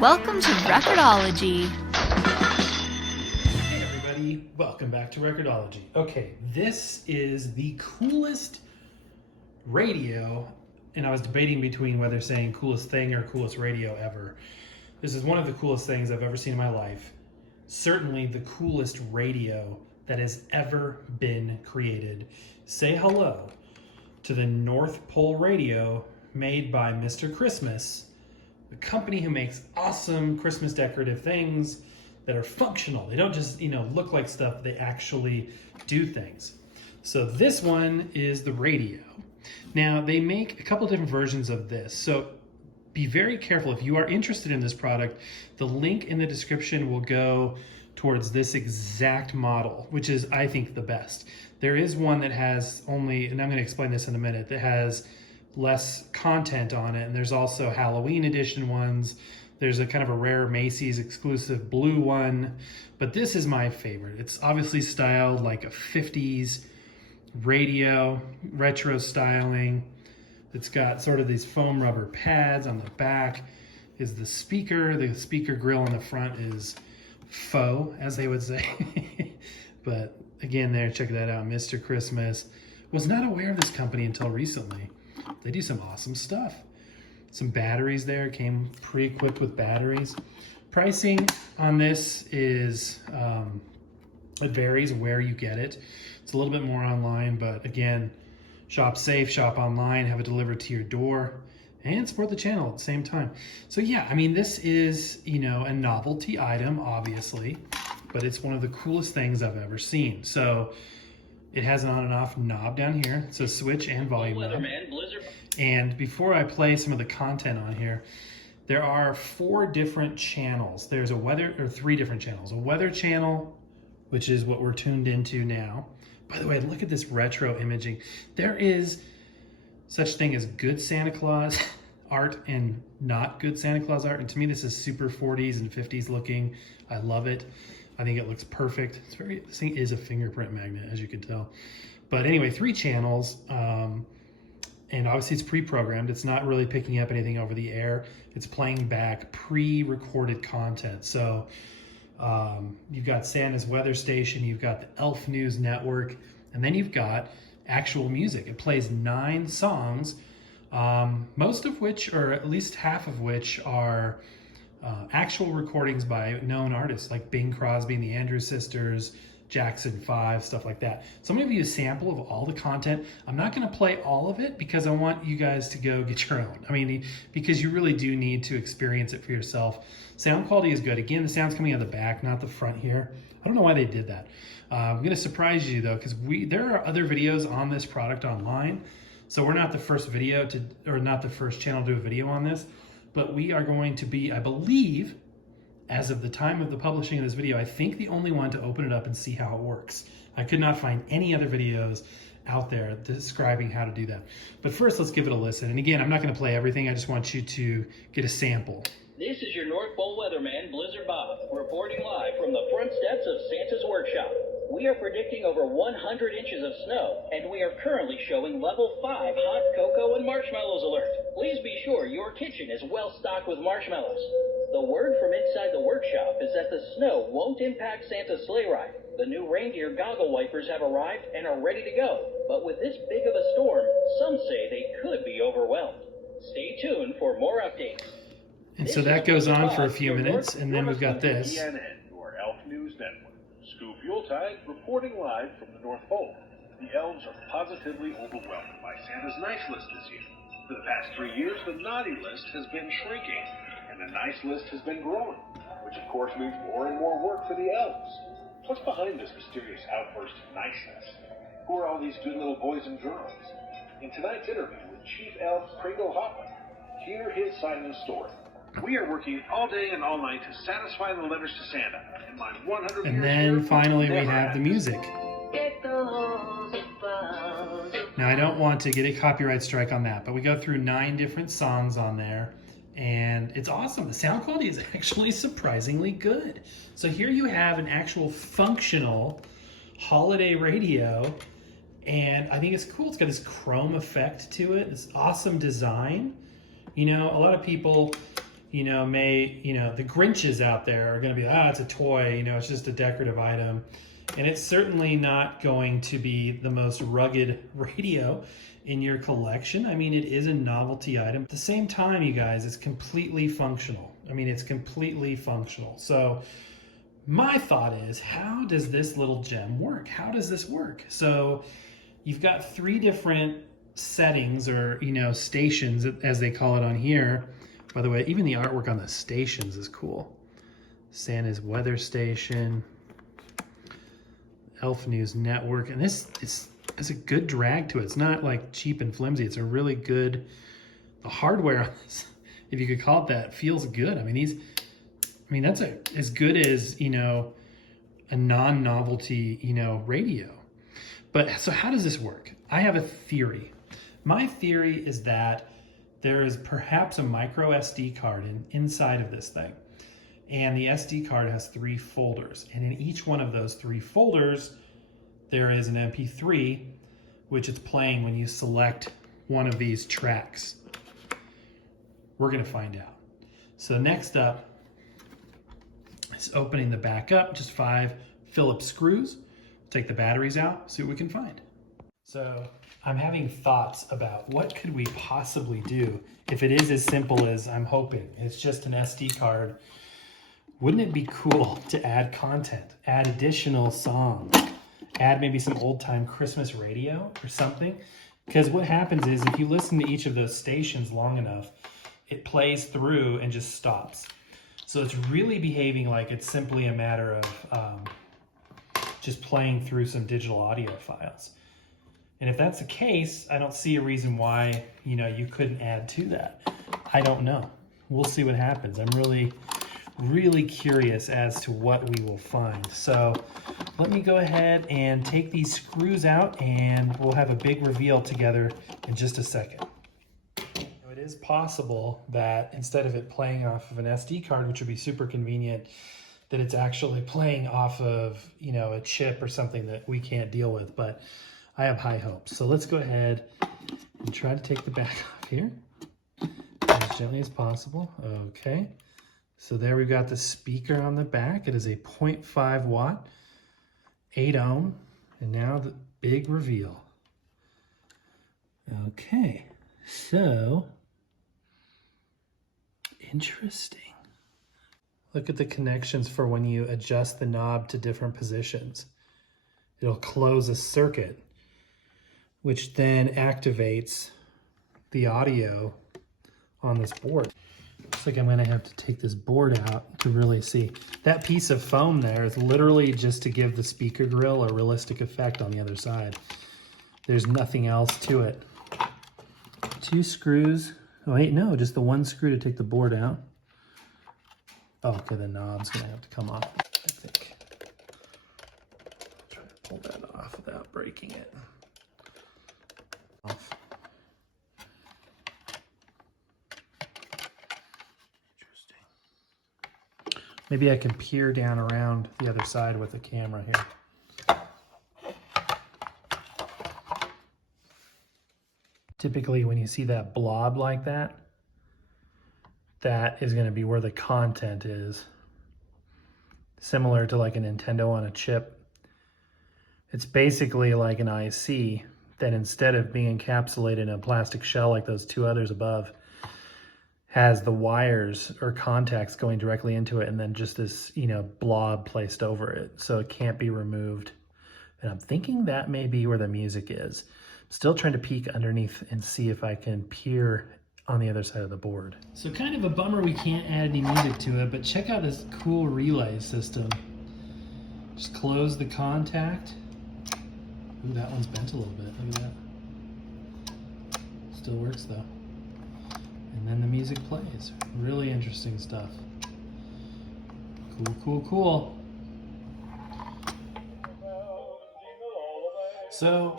Welcome to Record-ology. Hey everybody, welcome back to Record-ology. Okay, this is the coolest radio, and I was debating between whether saying coolest thing or coolest radio ever. This is one of the coolest things I've ever seen in my life. Certainly the coolest radio that has ever been created. Say hello to the North Pole radio made by Mr. Christmas, the company who makes awesome Christmas decorative things that are functional. They don't just, look like stuff, they actually do things. So this one is the radio. Now they make a couple different versions of this. So be very careful. If you are interested in this product, the link in the description will go towards this exact model, which is, I think, the best. There is one that has only, and I'm going to explain this in a minute, that has less content on it. And there's also Halloween edition ones. There's a kind of a rare Macy's exclusive blue one, but this is my favorite. It's obviously styled like a 50s radio, retro styling. It's got sort of these foam rubber pads. On the back is the speaker. The speaker grill on the front is faux, as they would say. But again, there, check that out. Mr. Christmas. Was not aware of this company until recently. They do some awesome stuff. Some batteries there, came pre-equipped with batteries. Pricing on this is, it varies where you get it. It's a little bit more online, but again, shop safe, shop online, have it delivered to your door, and support the channel at the same time. So yeah, I mean, this is, a novelty item, obviously, but it's one of the coolest things I've ever seen. So it has an on and off knob down here. It's a switch and volume knob. And before I play some of the content on here, there are 4 different channels. There's or 3 different channels. A weather channel, which is what we're tuned into now. By the way, look at this retro imaging. There is such thing as good Santa Claus art and not good Santa Claus art. And to me, this is super 40s and 50s looking. I love it. I think it looks perfect. This thing is a fingerprint magnet, as you can tell. But anyway, 3 channels. And obviously it's pre-programmed. It's not really picking up anything over the air. It's playing back pre-recorded content. So you've got Santa's weather station, you've got the Elf News Network, and then you've got actual music. It plays 9 songs, most of which, or at least half of which, are actual recordings by known artists like Bing Crosby and the Andrews Sisters, Jackson 5, stuff like that. So I'm going to give you a sample of all the content. I'm not going to play all of it because I want you guys to go get your own. I mean, because you really do need to experience it for yourself. Sound quality is good. Again, the sound's coming out of the back, not the front here. I don't know why they did that. I'm going to surprise you though, because there are other videos on this product online. So we're not the first not the first channel to do a video on this, but we are going to be, I believe, as of the time of the publishing of this video, I think the only one to open it up and see how it works. I could not find any other videos out there describing how to do that. But first, let's give it a listen. And again, I'm not going to play everything. I just want you to get a sample. This is your North Pole weatherman, Blizzard Bob, reporting live from the front steps of Santa's workshop. We are predicting over 100 inches of snow, and we are currently showing level 5 hot cocoa and marshmallows alert. Please be sure your kitchen is well stocked with marshmallows. The word from inside the workshop is that the snow won't impact Santa's sleigh ride. The new reindeer goggle wipers have arrived and are ready to go. But with this big of a storm, some say they could be overwhelmed. Stay tuned for more updates. And so that goes on for a few minutes, and then we've got this. Your Elf News Network. Scoop Yuletide reporting live from the North Pole. The elves are positively overwhelmed by Santa's nice list this year. For the past 3 years, the naughty list has been shrinking, and the nice list has been growing, which of course means more and more work for the elves. What's behind this mysterious outburst of niceness? Who are all these good little boys and girls? In tonight's interview with Chief Elf Pringle Hoffman, hear his side of the story. We are working all day and all night to satisfy the letters to Santa. In my 100 And then finally we have the music. Now I don't want to get a copyright strike on that, but we go through 9 different songs on there, and it's awesome. The sound quality is actually surprisingly good. So here you have an actual functional holiday radio, and I think it's cool. It's got this chrome effect to it, this awesome design. A lot of people the Grinches out there are going to be, it's a toy, it's just a decorative item. And it's certainly not going to be the most rugged radio in your collection. I mean, it is a novelty item. At the same time, you guys, it's completely functional. I mean, it's completely functional. So my thought is, how does this little gem work? How does this work? So you've got 3 different settings, or, stations, as they call it on here. By the way, even the artwork on the stations is cool. Santa's weather station, Elf News Network, and this is a good drag to it. It's not like cheap and flimsy. It's a really good, the hardware on this, if you could call it that, feels good. I mean, that's as good as, a non-novelty, radio. But so how does this work? I have a theory. My theory is that there is perhaps a micro SD card inside of this thing. And the SD card has 3 folders. And in each one of those 3 folders, there is an MP3, which it's playing when you select one of these tracks. We're gonna find out. So next up is opening the back up, just 5 Phillips screws. Take the batteries out, see what we can find. So I'm having thoughts about what could we possibly do if it is as simple as I'm hoping. It's just an SD card. Wouldn't it be cool to add content, add additional songs, add maybe some old time Christmas radio or something? Because what happens is if you listen to each of those stations long enough, it plays through and just stops. So it's really behaving like it's simply a matter of just playing through some digital audio files. And if that's the case, I don't see a reason why, you couldn't add to that. I don't know. We'll see what happens. I'm really curious as to what we will find. So let me go ahead and take these screws out, and we'll have a big reveal together in just a second. Now, it is possible that instead of it playing off of an SD card, which would be super convenient, that it's actually playing off of, a chip or something that we can't deal with, but I have high hopes. So let's go ahead and try to take the back off here as gently as possible. Okay. So there we've got the speaker on the back. It is a 0.5 watt, 8 ohm, and now the big reveal. Okay, so interesting. Look at the connections for when you adjust the knob to different positions. It'll close a circuit, which then activates the audio on this board. Looks like I'm gonna have to take this board out to really see. That piece of foam there is literally just to give the speaker grill a realistic effect on the other side. There's nothing else to it. 2 screws. Oh wait, no, just the 1 screw to take the board out. Oh, okay, the knob's gonna have to come off, I think. Try to pull that off without breaking it. Off. Maybe I can peer down around the other side with the camera here. Typically when you see that blob like that, that is going to be where the content is. Similar to like a Nintendo on a chip. It's basically like an IC that instead of being encapsulated in a plastic shell like those 2 others above, has the wires or contacts going directly into it and then just this, blob placed over it. So it can't be removed. And I'm thinking that may be where the music is. I'm still trying to peek underneath and see if I can peer on the other side of the board. So kind of a bummer we can't add any music to it, but check out this cool relay system. Just close the contact. Ooh, that one's bent a little bit. Look at that. Still works though. And then the music plays. Really interesting stuff. Cool. So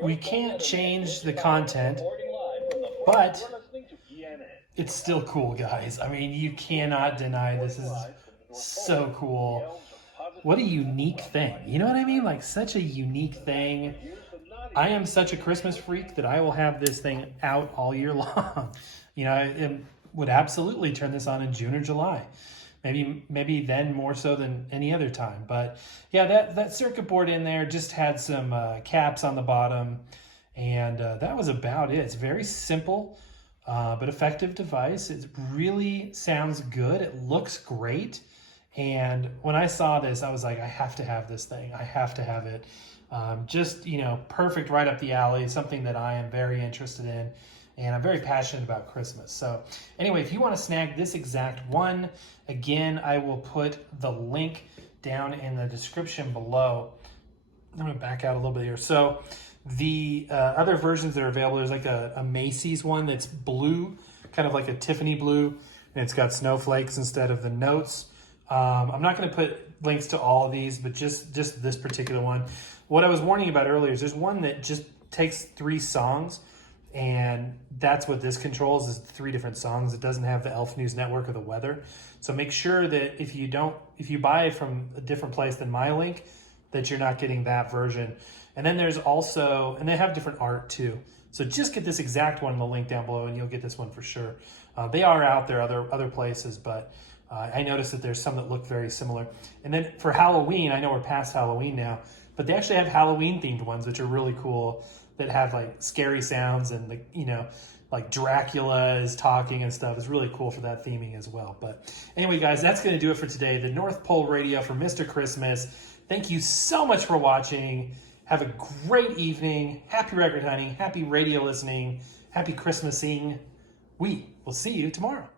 we can't change the content, but it's still cool, guys. I mean, you cannot deny this is so cool. What a unique thing. You know what I mean? Like such a unique thing. I am such a Christmas freak that I will have this thing out all year long. would absolutely turn this on in June or July. Maybe then more so than any other time. But yeah, that circuit board in there just had some caps on the bottom, and that was about it. It's a very simple but effective device. It really sounds good. It looks great. And when I saw this, I was like, I have to have this thing. I have to have it. Just, perfect right up the alley, something that I am very interested in. And I'm very passionate about Christmas. So anyway, if you want to snag this exact one, again, I will put the link down in the description below. I'm going to back out a little bit here. So the other versions that are available, there's like a Macy's one that's blue, kind of like a Tiffany blue, and it's got snowflakes instead of the notes. I'm not going to put links to all of these, but just this particular one. What I was warning about earlier is there's one that just takes 3 songs, and that's what this controls, is 3 different songs. It doesn't have the Elf News Network or the weather. So make sure that if you buy it from a different place than my link, that you're not getting that version. And then there's also, and they have different art too. So just get this exact one in the link down below, and you'll get this one for sure. They are out there other places, but I noticed that there's some that look very similar. And then for Halloween, I know we're past Halloween now, but they actually have Halloween themed ones, which are really cool, that have like scary sounds, and like Dracula is talking and stuff. It's really cool for that theming as well. But anyway, guys, that's going to do it for today. The North Pole Radio for Mr. Christmas. Thank you so much for watching. Have a great evening. Happy record hunting. Happy radio listening. Happy Christmasing. We will see you tomorrow.